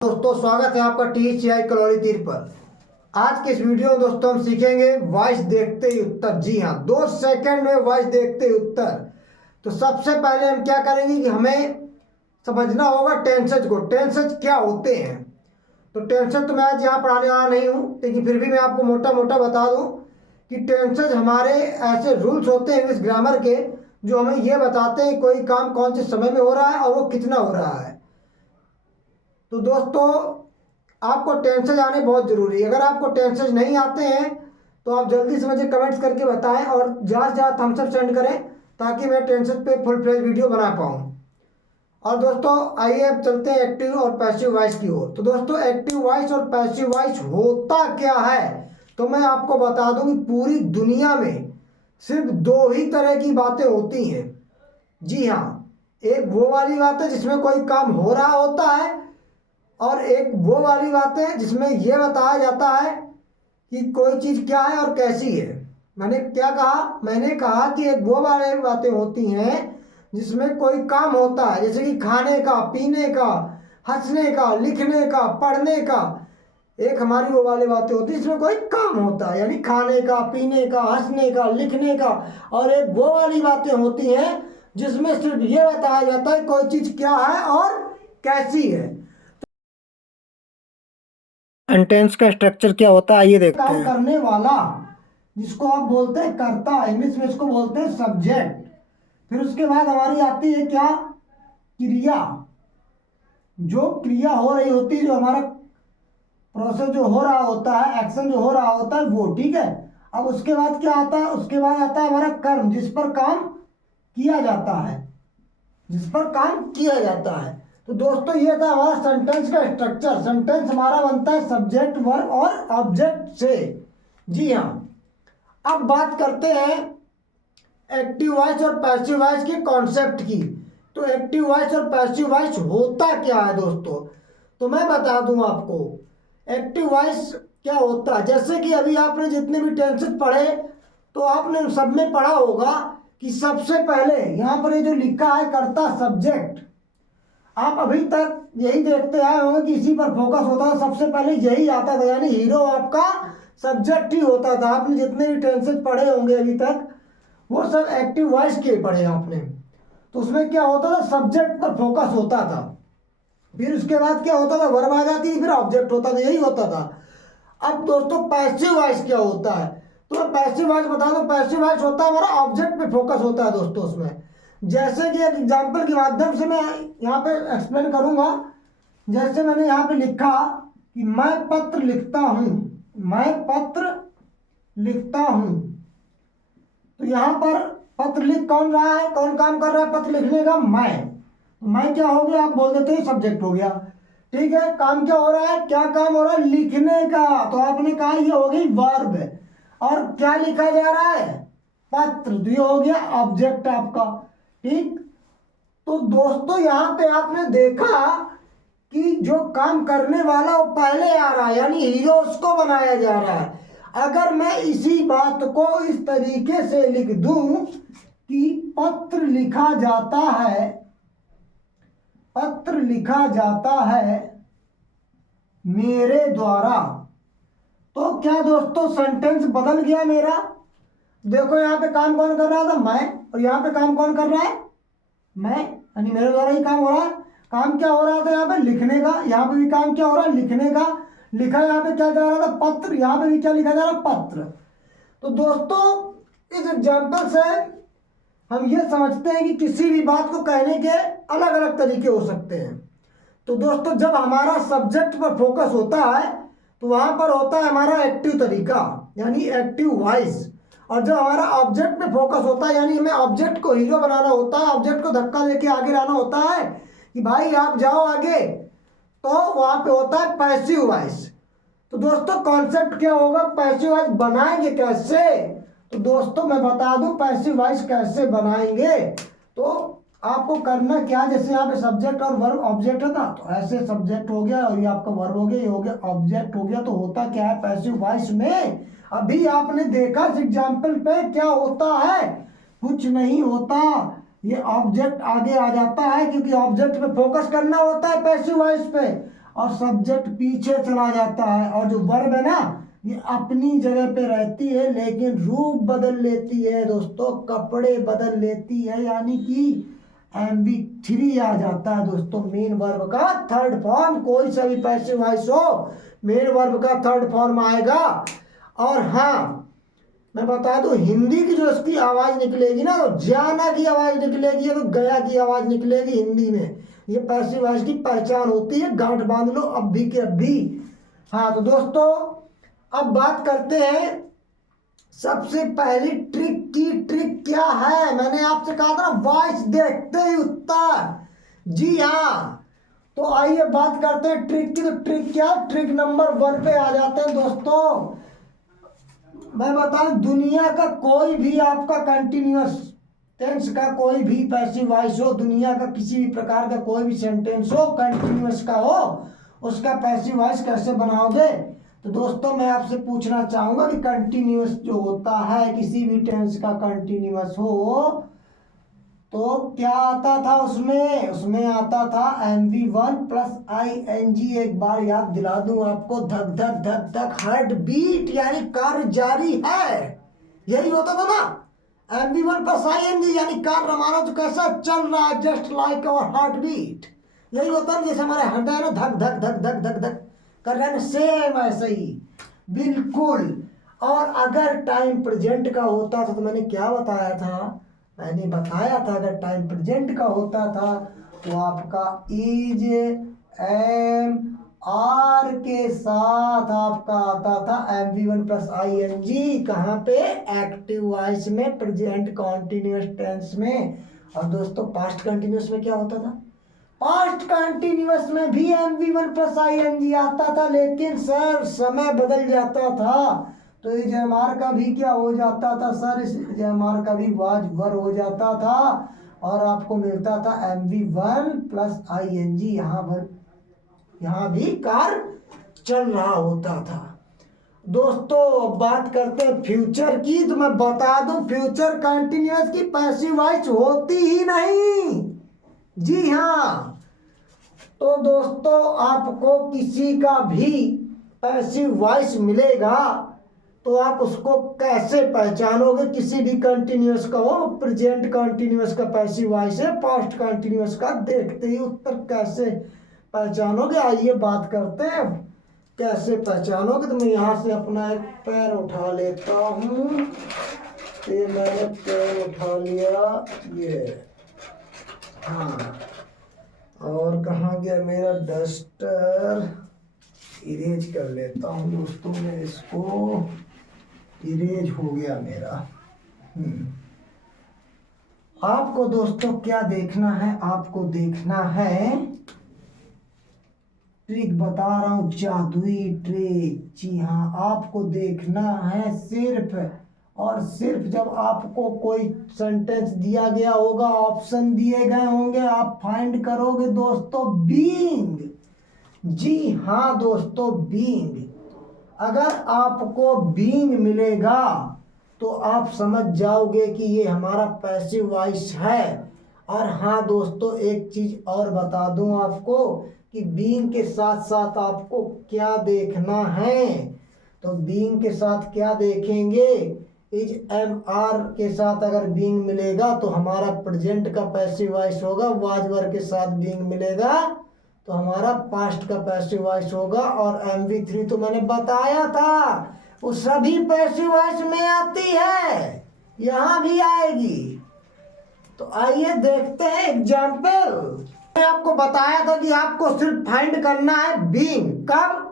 दोस्तों स्वागत है आपका TCI कलौरी तीर पर। आज के इस वीडियो में दोस्तों हम सीखेंगे वॉइस देखते ही उत्तर। जी हाँ, 2 सेकंड में वॉइस देखते ही उत्तर। तो सबसे पहले हम क्या करेंगे कि हमें समझना होगा टेंसेज को। टेंसेज क्या होते हैं? तो टेंसेज तो मैं आज यहाँ पढ़ाने वाला नहीं हूँ, लेकिन फिर भी मैं आपको मोटा मोटा बता दूँ कि टेंसेज हमारे ऐसे रूल्स होते हैं इंग्लिश ग्रामर के जो हमें ये बताते हैं कोई काम कौन से समय में हो रहा है और वो कितना हो रहा है। तो दोस्तों आपको टेंसेज आने बहुत ज़रूरी है। अगर आपको टेंसेज नहीं आते हैं तो आप जल्दी से मुझे कमेंट्स करके बताएं और ज़्यादा से ज़्यादा थम्स अप सेंड करें ताकि मैं टेंसेज पे फुल फ्लेज वीडियो बना पाऊँ। और दोस्तों आइए अब चलते हैं एक्टिव और पैसिव वॉइस की ओर। तो दोस्तों एक्टिव वॉइस और पैसिव वॉइस होता क्या है, तो मैं आपको बता दूं कि पूरी दुनिया में सिर्फ 2 ही तरह की बातें होती हैं। जी हाँ, एक वो वाली बात है जिसमें कोई काम हो रहा होता है और एक वो वाली बात है जिसमें यह बताया जाता है कि कोई चीज़ क्या है और कैसी है। मैंने क्या कहा? मैंने कहा कि एक वो वाली बातें होती हैं जिसमें कोई काम होता है, जैसे कि खाने का, पीने का, हंसने का, लिखने का, पढ़ने का। एक हमारी वो वाली बातें होती है जिसमें कोई काम होता है, यानी खाने का, पीने का, हंसने का, लिखने का। और एक वो वाली बातें होती हैं जिसमें सिर्फ ये बताया जाता है कोई चीज़ क्या है और कैसी है। सेंटेंस का स्ट्रक्चर क्या होता है आइए देखते हैं। काम करने वाला जिसको आप बोलते हैं कर्ता, इंग्लिश में इसको बोलते हैं सब्जेक्ट। फिर उसके बाद हमारी आती है क्या? क्रिया। जो क्रिया हो रही होती है, जो हमारा प्रोसेस जो हो रहा होता है, एक्शन जो हो रहा होता है वो, ठीक है। अब उसके बाद क्या आता है? उसके बाद आता है हमारा कर्म, जिस पर काम किया जाता है, जिस पर काम किया जाता है। तो दोस्तों ये था हमारा सेंटेंस का स्ट्रक्चर। सेंटेंस हमारा बनता है सब्जेक्ट, वर्ब और ऑब्जेक्ट से। जी हाँ, अब बात करते हैं एक्टिव वॉइस और पैसिव वॉइस के कॉन्सेप्ट की। तो एक्टिव वॉइस और पैसिव वॉइस होता क्या है दोस्तों, तो मैं बता दूं आपको एक्टिव वॉइस क्या होता है। जैसे कि अभी आपने जितने भी टेंसेस पढ़े तो आपने सब में पढ़ा होगा कि सबसे पहले यहाँ पर ये जो लिखा है कर्ता सब्जेक्ट, आप अभी तक यही देखते आए होंगे कि इसी पर फोकस होता था। सबसे पहले यही आता था, यानी हीरो आपका सब्जेक्ट ही होता था। आपने जितने भी टेंसेस पढ़े होंगे अभी तक वो सब एक्टिव वॉइस के पढ़े आपने। तो उसमें क्या होता था? सब्जेक्ट पर फोकस होता था। फिर उसके बाद क्या होता था? वर्ब आ जाती थी, फिर ऑब्जेक्ट होता था, यही होता था। अब दोस्तों पैसिव वॉइस क्या होता है, तो पैसिव वॉइस बता दो। पैसिव वॉइस होता है हमारा ऑब्जेक्ट पे फोकस होता है दोस्तों उसमें। जैसे कि एक एग्जांपल के माध्यम से मैं यहाँ पे एक्सप्लेन करूंगा। जैसे मैंने यहाँ पे लिखा कि मैं पत्र लिखता हूँ, मैं पत्र लिखता हूँ। तो यहाँ पर पत्र लिख कौन रहा है, कौन काम कर रहा है पत्र लिखने का? मैं क्या हो गया? आप बोल देते हैं सब्जेक्ट हो गया, ठीक है। काम क्या हो रहा है? क्या काम हो रहा है? लिखने का। तो आपने कहा ये हो गई वर्ब। और क्या लिखा जा रहा है? पत्र। तो ये हो गया ऑब्जेक्ट आपका, ठीक। तो दोस्तों यहाँ पे आपने देखा कि जो काम करने वाला वो पहले आ रहा है, यानी हीरो उसको बनाया जा रहा है। अगर मैं इसी बात को इस तरीके से लिख दूं कि पत्र लिखा जाता है, पत्र लिखा जाता है मेरे द्वारा, तो क्या दोस्तों सेंटेंस बदल गया मेरा? देखो यहाँ पे काम कौन कर रहा था? मैं। और यहाँ पे काम कौन कर रहा है? मैं, यानी मेरे द्वारा ही काम हो रहा है। काम क्या हो रहा था यहाँ पे? लिखने का। यहाँ पे भी काम क्या हो रहा है? लिखने का। लिखा यहाँ पे क्या जा रहा था? पत्र। यहाँ पे भी क्या लिखा जा रहा है? पत्र। तो दोस्तों इस एग्जाम्पल से हम ये समझते हैं कि किसी भी बात को कहने के अलग अलग तरीके हो सकते हैं। तो दोस्तों जब हमारा सब्जेक्ट पर फोकस होता है तो वहां पर होता है हमारा एक्टिव तरीका, यानी एक्टिव वॉइस। और जब हमारा ऑब्जेक्ट पे फोकस होता है, यानी हमें ऑब्जेक्ट को हीरो बनाना होता है, ऑब्जेक्ट को धक्का लेके आगे लाना होता है कि भाई आप जाओ आगे, तो वहां पे होता है पैसिव वॉइस। तो दोस्तों कॉन्सेप्ट क्या होगा? पैसिव वॉइस बनाएंगे कैसे? तो दोस्तों मैं बता दूं पैसिव वॉइस कैसे बनाएंगे। तो आपको करना क्या, जैसे यहाँ पे सब्जेक्ट और वर्ब ऑब्जेक्ट है ना, तो ऐसे सब्जेक्ट हो गया और ये आपका वर्ब हो गया, ये हो गया ऑब्जेक्ट हो गया। तो होता क्या है पैसिव वॉइस में? अभी आपने देखा इस एग्जाम्पल पे क्या होता है? कुछ नहीं होता। ये ऑब्जेक्ट आगे आ जाता है क्योंकि ऑब्जेक्ट पे फोकस करना होता है पैसिव वॉइस पे। और सब्जेक्ट पीछे चला जाता है, और जो वर्ब है ना ये अपनी जगह पे रहती है लेकिन रूप बदल लेती है दोस्तों, कपड़े बदल लेती है, यानी कि MV3 आ जाता है दोस्तों मेन वर्ब का थर्ड फॉर्म। कोई सा भी पैसिव वॉइस हो मेन वर्ब का थर्ड फॉर्म आएगा। और हाँ मैं बता दूं हिंदी की जो इसकी आवाज निकलेगी ना, तो जाना की आवाज निकलेगी या तो गया की आवाज निकलेगी हिंदी में। ये पैसिव वॉइस की पहचान होती है, गांठ बांध लो अब भी के अब भी। हाँ तो दोस्तों अब बात करते हैं सबसे पहली ट्रिक की। ट्रिक क्या है, मैंने आपसे कहा था ना वॉइस देखते ही उत्तर। जी हाँ, तो आइए बात करते हैं ट्रिक की। तो ट्रिक क्या, ट्रिक नंबर 1 पे आ जाते हैं दोस्तों। मैं बताऊं दुनिया का कोई भी आपका कंटिन्यूअस टेंस का कोई भी पैसिव वॉइस हो, दुनिया का किसी भी प्रकार का कोई भी सेंटेंस हो कंटिन्यूअस का हो, उसका पैसिव वॉइस कैसे बनाओगे। तो दोस्तों मैं आपसे पूछना चाहूंगा कि कंटिन्यूअस जो होता है किसी भी टेंस का कंटिन्यूअस हो तो क्या आता था उसमें, उसमें आता था MV1 प्लस ING। एक बार याद दिला दूं आपको, धक धक धक धक हार्ट बीट, यानी कार्य जारी है, यही होता था ना। MV1 प्लस ING यानी कार्य हमारा जो कैसा चल रहा है, just like our heart beat, यही होता है। जैसे हमारा हृदय है ना धक धक धक धक धक धक कर रहे हैं, सेम ऐसे ही बिल्कुल। और अगर टाइम प्रेजेंट का होता था तो मैंने क्या बताया था, मैंने बताया था अगर टाइम प्रेजेंट का होता था तो आपका इज एम आर के साथ आपका आता था MV1 प्लस ING। कहाँ पे, एक्टिव वॉइस में, प्रेजेंट कॉन्टिन्यूअस टेंस में। और दोस्तों पास्ट कंटिन्यूअस में क्या होता था, पास्ट कंटिन्यूअस में भी MV1 प्लस ING आता था, लेकिन सर समय बदल जाता था। तो ये जयमार का भी क्या हो जाता था सर, इस जयमार का भी वाज वर हो जाता था और आपको मिलता था MV1 प्लस ING। यहाँ भी कार्य चल रहा होता था। दोस्तों बात करते हैं फ्यूचर की। तो मैं बता दूं फ्यूचर कंटिन्यूअस की पैसिव वॉइस होती ही नहीं। जी हाँ, तो दोस्तों आपको किसी का भी पैसिव वॉइस मिलेगा तो आप उसको कैसे पहचानोगे, किसी भी कंटिन्यूअस का हो, प्रेजेंट कंटिन्यूअस का पैसिव वॉइस है, पास्ट कंटिन्यूअस का, देखते ही उत्तर कैसे पहचानोगे। आइए बात करते हैं कैसे पहचानोगे। तो मैं यहाँ से अपना एक पैर उठा लेता हूँ, ये मैंने पैर उठा लिया, ये हाँ, और कहाँ गया मेरा डस्टर, इरेज कर लेता हूँ दोस्तों मैं इसको, इरेज हो गया मेरा। आपको दोस्तों क्या देखना है, आपको देखना है ट्रिक बता रहा हूँ, जादुई ट्रिक। जी हाँ, आपको देखना है सिर्फ और सिर्फ जब आपको कोई सेंटेंस दिया गया होगा, ऑप्शन दिए गए होंगे, आप फाइंड करोगे दोस्तों बीइंग। जी हाँ दोस्तों बीइंग, अगर आपको बीइंग मिलेगा तो आप समझ जाओगे कि ये हमारा पैसिव वॉइस है। और हाँ दोस्तों एक चीज और बता दूं आपको कि बीइंग के साथ साथ आपको क्या देखना है। तो बीइंग के साथ क्या देखेंगे, इज MR के साथ अगर बीइंग मिलेगा तो हमारा प्रेजेंट का पैसिव वॉइस होगा, वाज वर के साथ बीइंग मिलेगा तो हमारा पास्ट का पैसिव वॉइस होगा। और MV3 तो मैंने बताया था वो सभी पैसिव वॉइस में आती है, यहाँ भी आएगी। तो आइए देखते हैं एग्जाम्पल। मैंने आपको बताया था कि आपको सिर्फ फाइंड करना है बीइंग, कब,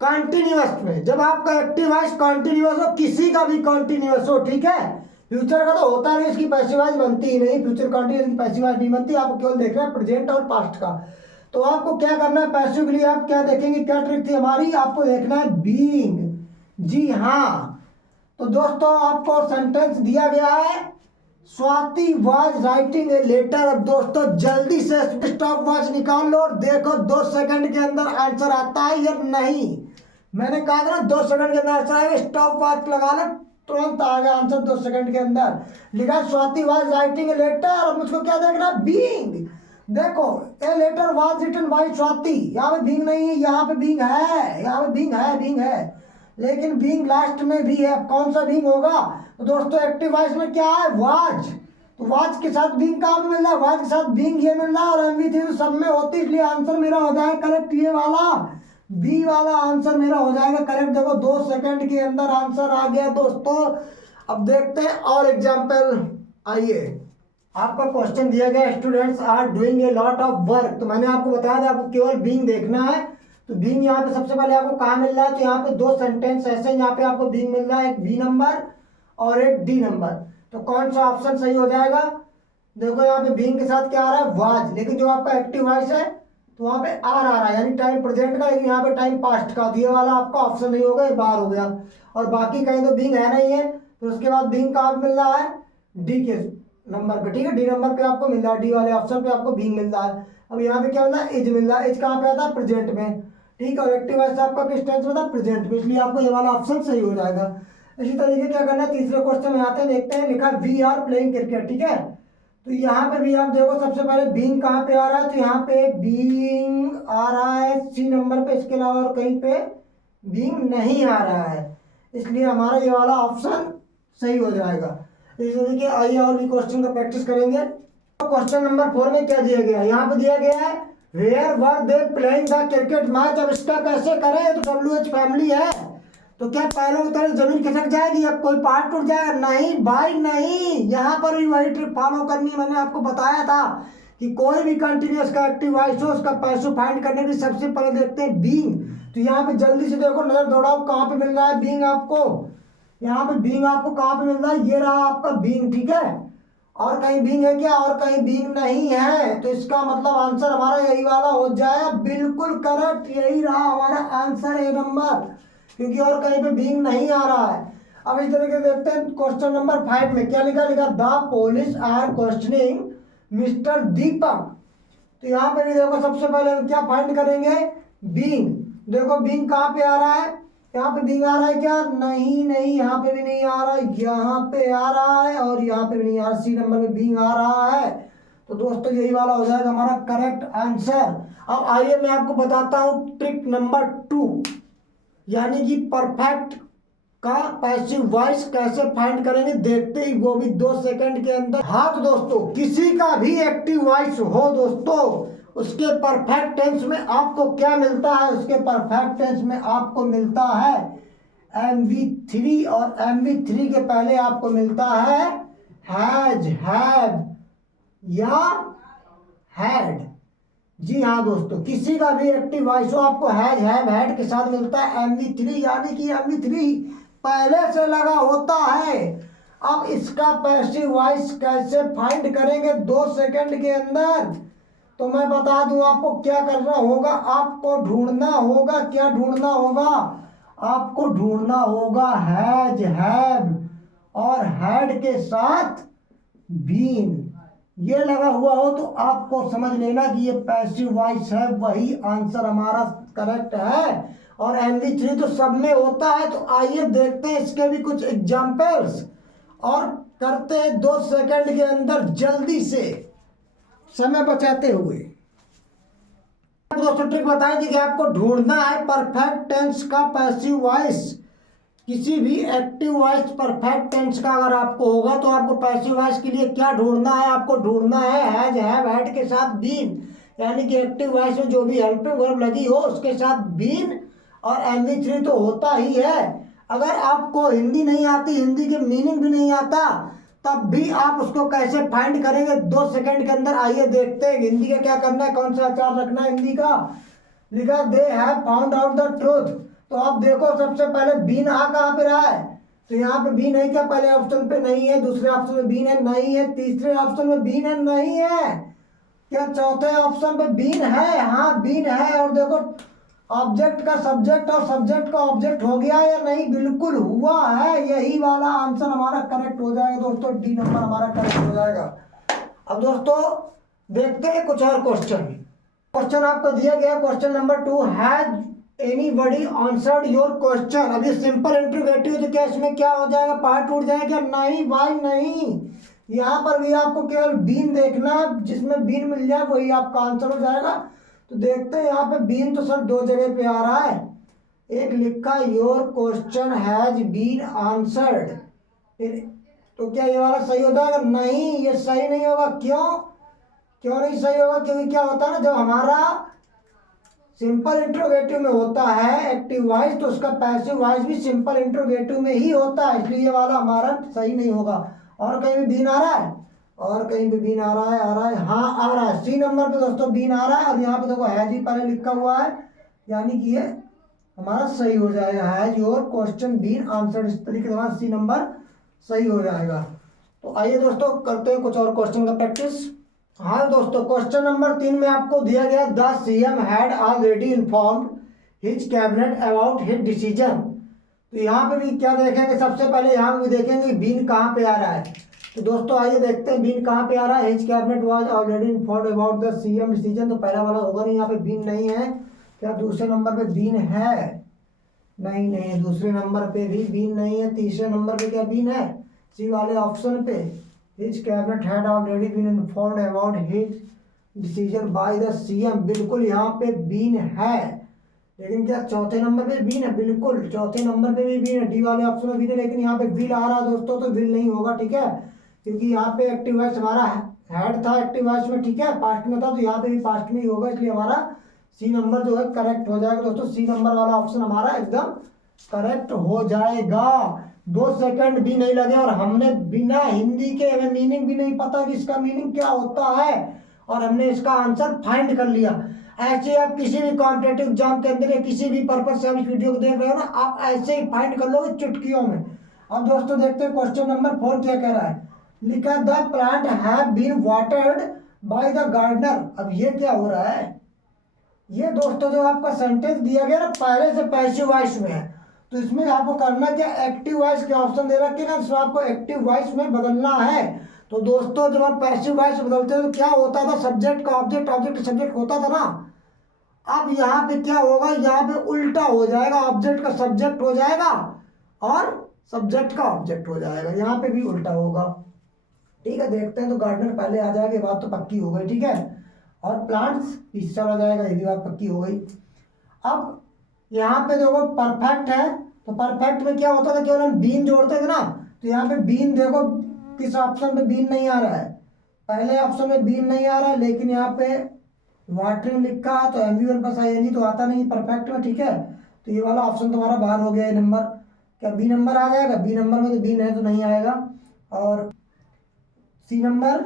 कंटिन्यूअस में, जब आपका एक्टिव वॉइस कंटिन्यूअस हो, किसी का भी कंटिन्यूअस हो, ठीक है। फ्यूचर का तो होता नहीं, इसकी पैसिव वॉइस बनती ही नहीं, फ्यूचर कंटिन्यूअस की पैसिव वॉइस नहीं बनती, आपको केवल देखना है प्रेजेंट और पास्ट का। तो आपको क्या करना है, पैसिव के लिए आप क्या देखेंगे, क्या ट्रिक थी हमारी, आपको देखना है बीइंग। जी हाँ, तो दोस्तों आपको सेंटेंस दिया गया है, Swati was writing a letter. अब दोस्तों जल्दी से स्टॉप वॉच निकाल लो और देखो 2 सेकंड के अंदर आंसर आता है या नहीं। मैंने कहा था ना 2 सेकंड के अंदर आंसर आएगा, स्टॉप वॉच लगा लो, तुरंत आ गया आंसर 2 सेकंड के अंदर। लिखा Swati was writing a letter, और मुझको क्या देखना, बीइंग। देखो a letter was written by Swati, यहाँ पे बीइंग नहीं है, यहाँ पे बीइंग है, यहाँ पे बीइंग है, लेकिन बीइंग लास्ट में भी है। कौन सा बीइंग होगा? तो दोस्तों एक्टिव वॉइस में क्या है? वाज। तो वाज के साथ बीइंग कहाँ पे मिल रहा है? वाज के साथ बीइंग ये मिल रहा है, और एमवी थी तो सब में होती, इसलिए आंसर मेरा हो जाएगा करेक्ट, ये वाला बी वाला आंसर मेरा हो जाएगा करेक्ट। देखो 2 सेकंड के अंदर आंसर आ गया दोस्तों। अब देखते हैं और एग्जाम्पल। आइए, आपका क्वेश्चन दिया गया students are doing a lot of work. तो मैंने आपको बताया था आपको केवल बीइंग देखना है। तो बीइंग यहाँ पे सबसे पहले आपको कहाँ मिल रहा है? तो यहाँ पे 2 सेंटेंस ऐसे हैं, यहाँ पे आपको बीइंग मिल रहा है, एक बी नंबर और एक डी नंबर। तो कौन सा ऑप्शन सही हो जाएगा? देखो यहाँ पे बीइंग के साथ क्या आ रहा है? वाज, लेकिन जो आपका एक्टिव वॉइस है तो वहाँ पे आर आ रहा है, यानी टाइम प्रेजेंट का, लेकिन यहाँ पे टाइम पास्ट का। ये वाला आपका ऑप्शन नहीं होगा, ये बाहर हो गया। और बाकी कहीं तो बीइंग है नहीं है, तो उसके बाद बीइंग कहाँ मिल रहा है? डी के नंबर पे, ठीक है, डी नंबर पे आपको मिल रहा है, डी वाले ऑप्शन पे आपको बीइंग मिल रहा है। अब यहाँ पे क्या मिल रहा है? इज मिल रहा है। इज कहाँ पे आता है? प्रेजेंट में, ठीक है। और एक्टिव वॉइस आपका किस टेंस में था? प्रेजेंट में, इसलिए आपको ये वाला ऑप्शन सही हो जाएगा। इसी तरीके क्या करना है? तीसरे क्वेश्चन में आते हैं, देखते हैं। लिखा वी आर प्लेइंग क्रिकेट, ठीक है। तो यहाँ पे भी आप देखो, सबसे पहले बीइंग कहाँ पे आ रहा है? तो यहाँ पे बीइंग आ रहा है सी नंबर पे, इसके अलावा और कहीं पे बीइंग नहीं आ रहा है, इसलिए हमारा ये वाला ऑप्शन सही हो जाएगा। इस तरीके आइए और भी क्वेश्चन का प्रैक्टिस करेंगे। तो क्वेश्चन नंबर 4 में क्या दिया गया है? यहाँ पे दिया गया है where were they playing the cricket match. अब इसका कैसे करें? तो WH फैमिली है, तो क्या पैरों की तरह जमीन खिसक जाएगी? अब कोई पार्ट टूट जाएगा? नहीं भाई नहीं, यहाँ पर भी वही ट्रिक फॉलो करनी है। मैंने आपको बताया था कि कोई भी कंटिन्यूअस का एक्टिव वॉइस हो, उसका पैसिव फाइंड करने के लिए सबसे पहले देखते हैं बीइंग। तो यहाँ पे जल्दी से देखो, नजर दौड़ाओ, कहाँ पे मिल रहा है बीइंग आपको? यहाँ पे बीइंग आपको कहाँ पे मिल रहा है? ये रहा आपका बीइंग, ठीक है। और कहीं बीइंग है क्या? और कहीं बीइंग नहीं है, तो इसका मतलब आंसर हमारा यही वाला हो जाएगा, बिल्कुल करेक्ट, यही रहा हमारा आंसर, ए नंबर, क्योंकि और कहीं पे बीइंग नहीं आ रहा है। अब इस तरीके से देखते हैं क्वेश्चन नंबर 5 में क्या लिखा। The police are questioning mister Deepak. तो यहाँ पे भी देखो, सबसे पहले हम क्या फाइंड करेंगे? बीइंग। देखो बीइंग कहाँ पे आ रहा है? यहाँ पे बीइंग आ रहा है क्या? नहीं नहीं, यहाँ पे भी नहीं आ रहा है, यहाँ पे आ रहा है, और यहाँ पे भी नहीं आ रहा, सी नंबर में बीइंग आ रहा है। तो दोस्तों यही वाला हो जाएगा हमारा करेक्ट आंसर। अब आइए मैं आपको बताता हूँ ट्रिक नंबर 2, यानी कि परफेक्ट का पैसिव वॉइस कैसे फाइंड करेंगे, देखते ही, वो भी 2 सेकंड के अंदर। हाँ तो दोस्तों, किसी का भी एक्टिव वॉइस हो दोस्तों, उसके परफेक्ट टेंस में आपको क्या मिलता है? उसके परफेक्ट टेंस में आपको मिलता है MV3, और MV3 के पहले आपको मिलता है हैज, हैव या हैड। जी हाँ दोस्तों, किसी का भी एक्टिव वॉइस हो, आपको हैज, हैव, हैड के साथ मिलता है MV3, यानी कि MV3 पहले से लगा होता है। अब इसका पैसिव वॉइस कैसे फाइंड करेंगे 2 सेकंड के अंदर? तो मैं बता दूं आपको क्या करना होगा। आपको ढूंढना होगा, क्या ढूंढना होगा? आपको ढूंढना होगा हैज, हैव और हैड के साथ बीन, ये लगा हुआ हो तो आपको समझ लेना कि ये पैसिव वॉइस है, वही आंसर हमारा करेक्ट है। और MV3 तो सब में होता है। तो आइए देखते हैं इसके भी कुछ एग्जाम्पल्स, और करते हैं 2 सेकंड के अंदर जल्दी से, समय बचाते हुए। दोस्तों ट्रिक बताएं कि आपको ढूंढना है परफेक्ट टेंस का पैसिव वॉइस। किसी भी एक्टिव वॉइस परफेक्ट टेंस का अगर आपको होगा, तो आपको पैसिव वॉइस के लिए क्या ढूंढना है? आपको ढूंढना है हैज, हैव, हैड के साथ बीन, यानी कि एक्टिव वॉइस में जो भी हेल्पिंग वर्ब लगी हो उसके साथ बीन, और MV3 तो होता ही है। अगर आपको हिंदी नहीं आती, हिंदी के मीनिंग भी नहीं आता, तब भी आप उसको कैसे फाइंड करेंगे 2 सेकंड के अंदर? आइए देखते हैं। हिंदी का क्या करना है, कौन सा आचार रखना है हिंदी का। लिखा they have found out the truth. तो आप देखो, सबसे पहले बीन आ कहाँ पे रहा है? तो यहाँ पे बीन है क्या? पहले ऑप्शन पे नहीं है, दूसरे ऑप्शन में बीन है, नहीं है, तीसरे ऑप्शन में बीन है, नहीं है, क्या चौथे ऑप्शन पे बीन है? हाँ बीन है। और देखो ऑब्जेक्ट का सब्जेक्ट और सब्जेक्ट का ऑब्जेक्ट हो गया या नहीं? बिल्कुल हुआ है, यही वाला आंसर हमारा करेक्ट हो जाएगा दोस्तों, डी नंबर हमारा करेक्ट हो जाएगा। अब दोस्तों देखते हैं कुछ और क्वेश्चन। क्वेश्चन आपको दिया गया question number 2, has anybody answered your question. अब ये सिंपल इंटरोगेटिव, तो क्या इसमें क्या हो जाएगा? पार्ट टूट जाएगा क्या? नहीं भाई नहीं, यहाँ पर भी आपको केवल बीन देखना है, जिसमें बीन मिल जाए वही आपका आंसर हो जाएगा। तो देखते हैं यहाँ पे बीन तो सर दो जगह पे आ रहा है। एक लिखा your question has been answered, तो क्या ये वाला सही हो जाएगा? नहीं, ये सही नहीं होगा। क्यों क्यों नहीं सही होगा? क्योंकि क्या होता है ना, जब हमारा सिंपल इंट्रोगेटिव में होता है एक्टिव वॉइस, तो उसका पैसिव वॉइस भी सिंपल इंट्रोगेटिव में ही होता है, इसलिए ये वाला हमारा सही नहीं होगा। और कहीं भी बीन आ रहा है? और कहीं भी बीन आ रहा है? आ रहा है, हाँ आ रहा है। सी नंबर पे दोस्तों बीन आ रहा है, और यहाँ पे देखो हैज ही पहले लिखा हुआ है, यानी कि ये हमारा सही हो जाएगा। Has your question been answered, इस तरीके से हमारा सी नंबर सही हो जाएगा। तो आइए दोस्तों करते हैं कुछ और क्वेश्चन का प्रैक्टिस। हाँ दोस्तों, क्वेश्चन नंबर 3 में आपको दिया गया the CM had already informed his cabinet about his decision. तो यहाँ पे भी क्या देखेंगे? सबसे पहले यहाँ पे भी देखेंगे बीन कहाँ पे आ रहा है। तो दोस्तों आइए देखते हैं बीन कहाँ पे आ रहा है। His cabinet was already informed about the CM decision, तो पहला वाला होगा नहीं, यहाँ पे बीन नहीं है। क्या दूसरे नंबर पे बीन है? नहीं नहीं, दूसरे नंबर पे भी बीन नहीं है। तीसरे नंबर पे क्या बीन है? सी वाले ऑप्शन पे his cabinet had already been informed about his decision by the CM, बिल्कुल यहाँ पे बीन है। लेकिन क्या चौथे नंबर पे बीन है? बिल्कुल चौथे नंबर पे भी बीन है, डी वाले ऑप्शन में बीन है। लेकिन यहाँ पे विल आ रहा है दोस्तों, तो विल नहीं होगा, ठीक है, क्योंकि यहाँ पे एक्टिव वॉइस हमारा हैड था एक्टिव वॉइस में, ठीक है, पास्ट में था, तो यहाँ पे भी पास्ट में ही होगा, इसलिए हमारा सी नंबर जो है करेक्ट हो जाएगा दोस्तों। सी नंबर वाला ऑप्शन हमारा एकदम करेक्ट हो जाएगा। 2 सेकंड भी नहीं लगे, और हमने बिना हिंदी के, हमें मीनिंग भी नहीं पता कि इसका मीनिंग क्या होता है, और हमने इसका आंसर फाइंड कर लिया। ऐसे आप किसी भी कॉम्पिटेटिव एग्जाम के अंदर या किसी भी पर्पज से आप इस वीडियो को देख रहे हो ना, आप ऐसे ही फाइंड कर लोगे चुटकियों में। अब दोस्तों देखते हैं क्वेश्चन नंबर 4 क्या कह रहा है। लिखा the plant have been watered by the gardener. अब ये क्या हो रहा है? ये दोस्तों जो आपका सेंटेंस दिया गया ना, पहले से पैसिव वॉइस में है, तो इसमें आपको करना क्या, एक्टिव वॉइस के ऑप्शन दे रखे ना, इसमें आपको एक्टिव वॉइस में बदलना है। तो दोस्तों जब हम पैसिव वॉइस बदलते हैं तो क्या होता था, सब्जेक्ट का ऑब्जेक्ट, ऑब्जेक्ट का सब्जेक्ट होता था ना। अब यहाँ पे क्या होगा, यहाँ पे उल्टा हो जाएगा, ऑब्जेक्ट का सब्जेक्ट हो जाएगा और सब्जेक्ट का ऑब्जेक्ट हो जाएगा, यहाँ पे भी उल्टा होगा, ठीक है। देखते हैं, तो गार्डनर पहले आ जाएगा, ये बात तो पक्की हो गई, ठीक है, और प्लांट्स पीछे चला जाएगा, ये भी बात पक्की हो गई। अब यहाँ पे देखो परफेक्ट है, तो परफेक्ट में क्या होता था, केवल हम बीन जोड़ते थे ना, तो यहाँ पे बीन देखो किस ऑप्शन पे बीन नहीं आ रहा है, पहले ऑप्शन में बीन नहीं आ रहा है, लेकिन यहाँ पे वाटरिंग लिखा है, तो एमवी1 प्लस आईएनजी तो आता नहीं परफेक्ट में, ठीक है। तो ये वाला ऑप्शन तुम्हारा बाहर हो गया, ये नंबर। क्या बी नंबर आ जाएगा? बी नंबर में तो बीन है तो नहीं आएगा। और सी नंबर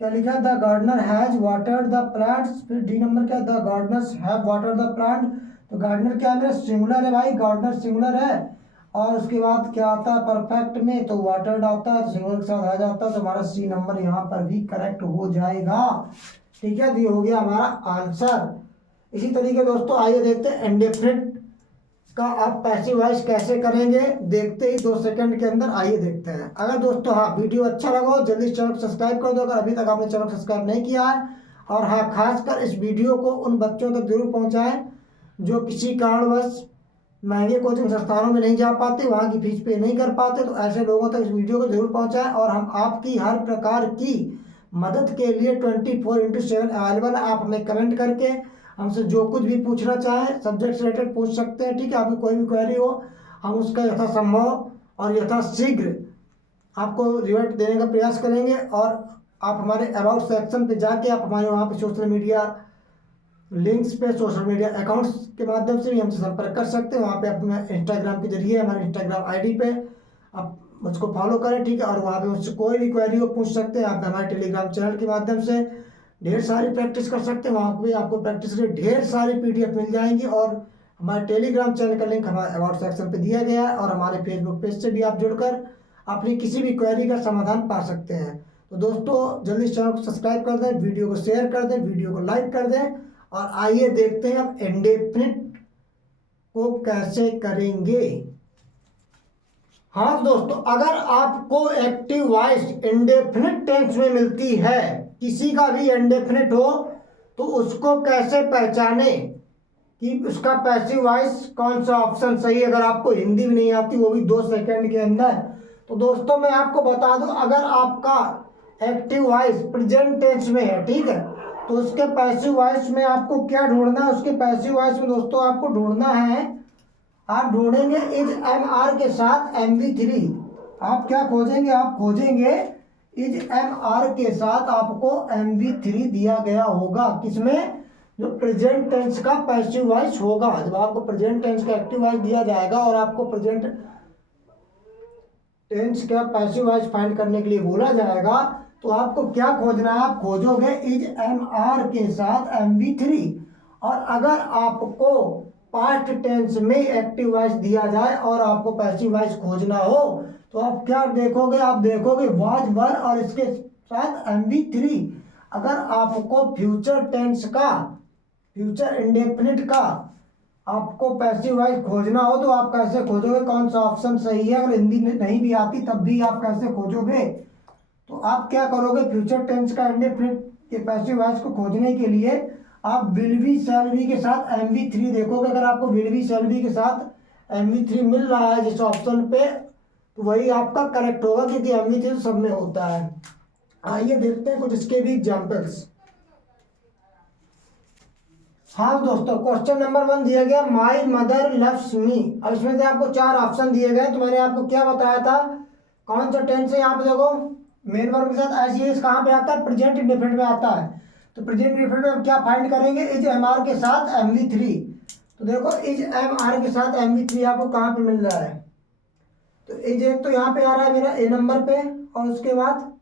क्या लिखा है, the gardener has watered the plants. फिर डी नंबर क्या, the gardeners have watered the plant. तो गार्डनर क्या है, सिंगुलर है भाई, गार्डनर सिंगुलर है। और उसके बाद क्या आता है परफेक्ट में, तो वाटर्ड आता है, तो सिंगुलर के साथ आ जाता है, तो हमारा सी नंबर यहाँ पर भी करेक्ट हो जाएगा, ठीक है। तो ये हो गया हमारा आंसर। इसी तरीके दोस्तों आइए देखते हैं इंडेफिनिट का आप पैसिव वॉइस कैसे करेंगे, देखते ही 2 सेकंड के अंदर, आइए देखते हैं। अगर दोस्तों हाँ वीडियो अच्छा लगा हो जल्दी चैनल को सब्सक्राइब कर दो, अगर अभी तक आपने चैनल को सब्सक्राइब नहीं किया है। और हाँ, खासकर इस वीडियो को उन बच्चों तक जरूर पहुँचाएँ जो किसी कारणवश महंगे कोचिंग संस्थानों में नहीं जा पाते, वहाँ की फीस पे नहीं कर पाते, तो ऐसे लोगों तक इस वीडियो को जरूर पहुँचाएँ। और हम आपकी हर प्रकार की मदद के लिए 24/7 अवेलेबल है। आप हमें कमेंट करके हमसे जो कुछ भी पूछना चाहें सब्जेक्ट से रिलेटेड पूछ सकते हैं, ठीक है। आपकी कोई भी क्वेरी हो हम उसका यथासंभव और यथाशीघ्र आपको रिवर्ट देने का प्रयास करेंगे। और आप हमारे अबाउट सेक्शन पे जाके आप हमारे वहाँ पे सोशल मीडिया लिंक्स पे, सोशल मीडिया अकाउंट्स के माध्यम से भी हमसे संपर्क कर सकते हैं। वहाँ पे आप इंस्टाग्राम के जरिए हमारे इंस्टाग्राम आईडी पे आप मुझको फॉलो करें, ठीक है, और वहाँ पे मुझसे कोई भी क्वेरी हो पूछ सकते हैं। आप हमारे टेलीग्राम चैनल के माध्यम से ढेर सारी प्रैक्टिस कर सकते हैं, वहाँ पे आपको प्रैक्टिस के लिए ढेर सारी PDF मिल जाएंगी। और हमारे टेलीग्राम चैनल का लिंक हमारे अबाउट सेक्शन पे दिया गया है, और हमारे फेसबुक पेज से भी आप जुड़कर अपनी किसी भी क्वेरी का समाधान पा सकते हैं। तो दोस्तों जल्दी चैनल को सब्सक्राइब कर दें, वीडियो को शेयर कर दें, वीडियो को लाइक कर दें, और आइए देखते हैं हम इंडेफिनिट को कैसे करेंगे। हाँ दोस्तों, अगर आपको एक्टिव वॉइस इंडेफिनिट टेंस में मिलती है, किसी का भी इंडेफिनिट हो, तो उसको कैसे पहचाने कि उसका पैसिव वॉइस कौन सा ऑप्शन सही है। अगर आपको हिंदी भी नहीं आती, वो भी 2 सेकंड के अंदर, तो दोस्तों मैं आपको बता दूं, अगर आपका एक्टिव वॉइस प्रेजेंट टेंस में है, ठीक है, तो उसके पैसिव वॉइस में आपको क्या ढूंढना है? उसके पैसिव वॉइस में दोस्तों आपको ढूंढना है, आप ढूंढेंगे इज एम आर के साथ MV3। आप क्या खोजेंगे? आप खोजेंगे इज एम आर के साथ आपको MV3 दिया गया होगा। किसमें? जो प्रेजेंट टेंस का पैसिव वॉइस होगा। जब आपको प्रेजेंट टेंस का एक्टिव वॉइस दिया जाएगा और आपको प्रेजेंट टेंस का पैसिव वॉइस फाइंड करने के लिए बोला जाएगा, तो आपको क्या खोजना है? आप खोजोगे इज एम आर के साथ MV3। और अगर आपको पास्ट टेंस में एक्टिव वॉइस दिया जाए और आपको पैसिव वॉइस खोजना हो, तो आप क्या देखोगे? आप देखोगे वाज वर और इसके साथ MV3। अगर आपको फ्यूचर टेंस का, फ्यूचर इंडेफिनिट का आपको पैसिव वॉइस खोजना हो, तो आप कैसे खोजोगे? कौन सा ऑप्शन सही है? अगर हिंदी नहीं भी आती तब भी आप कैसे खोजोगे? तो आप क्या करोगे? फ्यूचर टेंस का इंडेफिनिट के पैसिव वॉइस को खोजने के लिए आप विल बी शैल बी के साथ MV3 देखोगे। अगर आपको विल बी शैल बी के साथ MV3 मिल रहा है जिस ऑप्शन पे, तो वही आपका करेक्ट होगा, क्योंकि MV3 तो सब में होता है। आइए देखते हैं कुछ इसके भी एग्जाम्पल्स। हाँ दोस्तों, क्वेश्चन नंबर 1 दिया गया माई मदर लव्स मी। अब इसमें से आपको 4 ऑप्शन दिए गए, तो मैंने आपको क्या बताया था? कौन सा टेंस है? यहाँ पे देखो मेन वर्ब के साथ एस कहाँ पे आता है? प्रेजेंट इंडेफिनिट में आता है। तो प्रेजेंट इंडेफिनिट में हम क्या फाइंड करेंगे? इज एम आर के साथ MV3। तो देखो इज एम आर के साथ MV3 आपको कहाँ पे मिल रहा है? तो इज एक तो यहाँ पे आ रहा है मेरा A नंबर पे, और उसके बाद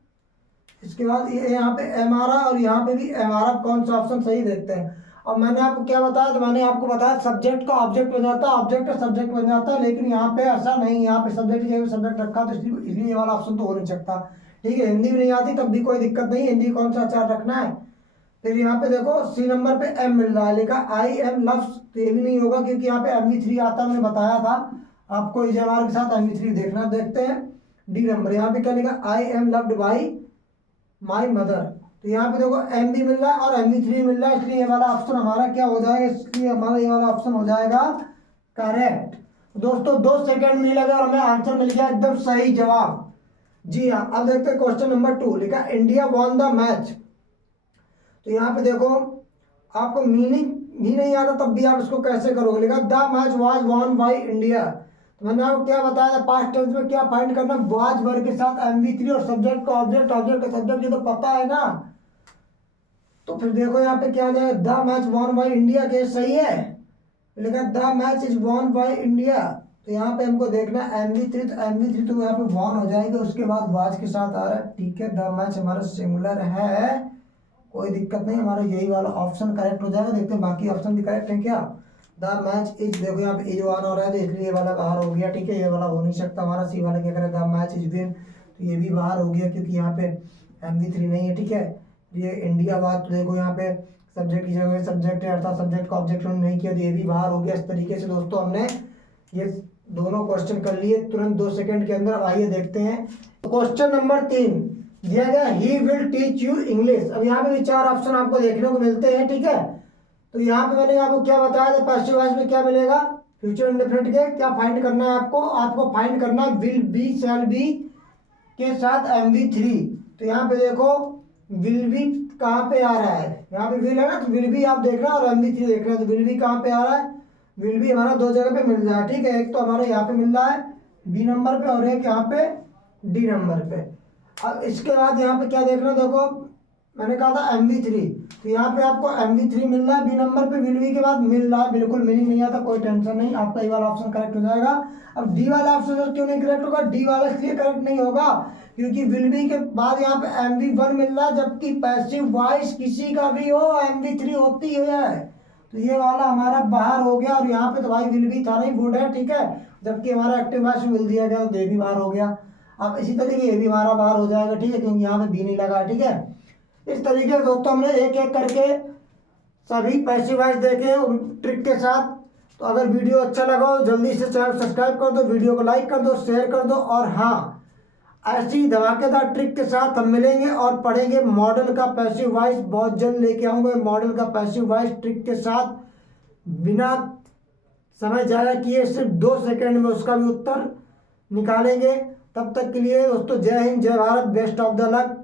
इसके बाद ये यहाँ पे एम आ रहा है, और यहाँ पे भी एम आ रहा है। कौन सा ऑप्शन सही देखते हैं। और मैंने आपको क्या बताया? तो मैंने आपको बताया सब्जेक्ट का ऑब्जेक्ट बन जाता है, ऑब्जेक्ट का सब्जेक्ट बन जाता है, लेकिन यहाँ पे ऐसा नहीं। यहाँ पे सब्जेक्ट की जगह सब्जेक्ट रखा, तो इसलिए ये वाला ऑप्शन तो हो नहीं सकता। ठीक है, हिंदी भी नहीं आती तब भी कोई दिक्कत नहीं, हिंदी कौन सा आचार रखना है। फिर यहाँ पे देखो C नंबर पे M मिल रहा है, लिखा आई एम लव्स, तो ये भी नहीं होगा, क्योंकि यहाँ पे MV3 आता, मैंने बताया था आपको इज एम आर के साथ MV3 देखना। देखते हैं D नंबर, यहाँ पे क्या लिखा? I am loved by my mother. तो यहाँ पे देखो M भी मिल रहा है और MV3 मिल रहा है, इसलिए ये वाला ऑप्शन हमारा क्या हो जाएगा? इसलिए हमारा ये वाला ऑप्शन हो जाएगा करेक्ट। दोस्तों 2 सेकंड नहीं लगा और हमें आंसर मिल गया, एकदम सही जवाब। जी हाँ, अब देखते हैं क्वेश्चन नंबर 2, लिखा इंडिया वॉन द मैच। तो यहाँ पे देखो आपको मीनिंग भी नहीं आता तब भी आप इसको कैसे करोगे? लिखा the match was won by India. तो मैंने आपको क्या बताया था? पास्ट टेंस में क्या फाइंड करना? वाज वर्ब के साथ MV3 और सब्जेक्ट का ऑब्जेक्ट, ऑब्जेक्ट का सब्जेक्ट, ये तो पता है ना। तो फिर देखो यहाँ पे क्या आ जाएगा? The match won by India, के सही है। लिखा the match is won by India. तो यहाँ पे हमको देखना MV3, तो MV3 तो यहाँ पे वॉन हो जाएगा, उसके बाद वाज के साथ आ रहा है। ठीक है, द मैच हमारा सिंगुलर है, कोई दिक्कत नहीं, हमारा यही वाला ऑप्शन करेक्ट हो जाएगा। देखते हैं बाकी ऑप्शन भी करेक्ट है क्या। द मैच इज, देखो यहाँ पे इज वन हो रहा है, तो इसलिए ये वाला बाहर हो गया। ठीक है, ये वाला हो नहीं सकता हमारा। सी वाला क्या करें? द मैच इज विन, तो ये भी बाहर हो गया, क्योंकि यहाँ पे MV3 नहीं है। ठीक है, ये इंडिया बात, तो देखो यहाँ पे सब्जेक्ट की जगह सब्जेक्ट है, अर्थात सब्जेक्ट का ऑब्जेक्ट नहीं किया, तो ये भी बाहर हो गया। इस तरीके से दोस्तों हमने ये दोनों क्वेश्चन कर लिए तुरंत 2 सेकंड के अंदर। आइए देखते हैं क्वेश्चन नंबर 3 दिया गया he will teach you English. अब यहाँ पे भी 4 ऑप्शन आपको देखने को मिलते हैं। ठीक है, तो यहाँ पे मैंने आपको क्या बताया था? पैसिव वॉइस में क्या मिलेगा? फ्यूचर इंडेफिनिट के क्या फाइंड करना है आपको? आपको फाइंड करना है विल बी शैल बी के साथ MV3। तो यहाँ पे देखो विल बी कहाँ पे आ रहा है? यहाँ पे विल है ना, तो विल बी आप देख रहे हो और MV3 देख रहे हो। तो विल बी कहाँ पे आ रहा है? विल बी हमारा 2 जगह पे मिल रहा है। ठीक है, एक तो हमारे यहाँ पे मिल रहा है B नंबर पे, और एक यहाँ पे D नंबर पे। अब इसके बाद यहाँ पे क्या देख रहे हो? देखो मैंने कहा था MV3, तो यहाँ पे आपको MV3 मिल रहा है B नंबर पे, विल बी के बाद मिल रहा है। बिल्कुल मीनिंग नहीं आता, कोई टेंशन नहीं, आपका ये वाला ऑप्शन करेक्ट हो जाएगा। अब D वाला ऑप्शन क्यों नहीं करेक्ट होगा? D वाला इसलिए करेक्ट नहीं होगा क्योंकि विल बी के बाद यहाँ पे MV1 मिल रहा है, जबकि पैसिव वॉइस किसी का भी हो MV3 होती है। तो ये वाला हमारा बाहर हो गया, और यहाँ पे तो भाई विल बी था नहीं, वुड है। ठीक है, जबकि हमारा एक्टिव वॉइस मिल दिया गया, तो ये भी बाहर हो गया। अब इसी तरीके ये भी हमारा बाहर हो जाएगा। ठीक है, क्योंकि यहाँ पे भी नहीं लगा। ठीक है, इस तरीके से दोस्तों हमने एक एक करके सभी पैसिव वॉइस देखे ट्रिक के साथ। तो अगर वीडियो अच्छा लगा हो जल्दी से चैनल सब्सक्राइब कर दो, वीडियो को लाइक कर दो, शेयर कर दो। और हाँ, ऐसी धमाकेदार ट्रिक के साथ हम मिलेंगे और पढ़ेंगे मॉडल का पैसिव वॉइस। बहुत जल्द लेके आऊँगा मॉडल का पैसिव वॉइस ट्रिक के साथ, बिना समय ज़्यादा किए सिर्फ 2 सेकंड में उसका भी उत्तर निकालेंगे। तब तक के लिए दोस्तों जय हिंद जय Bharat, best of the luck.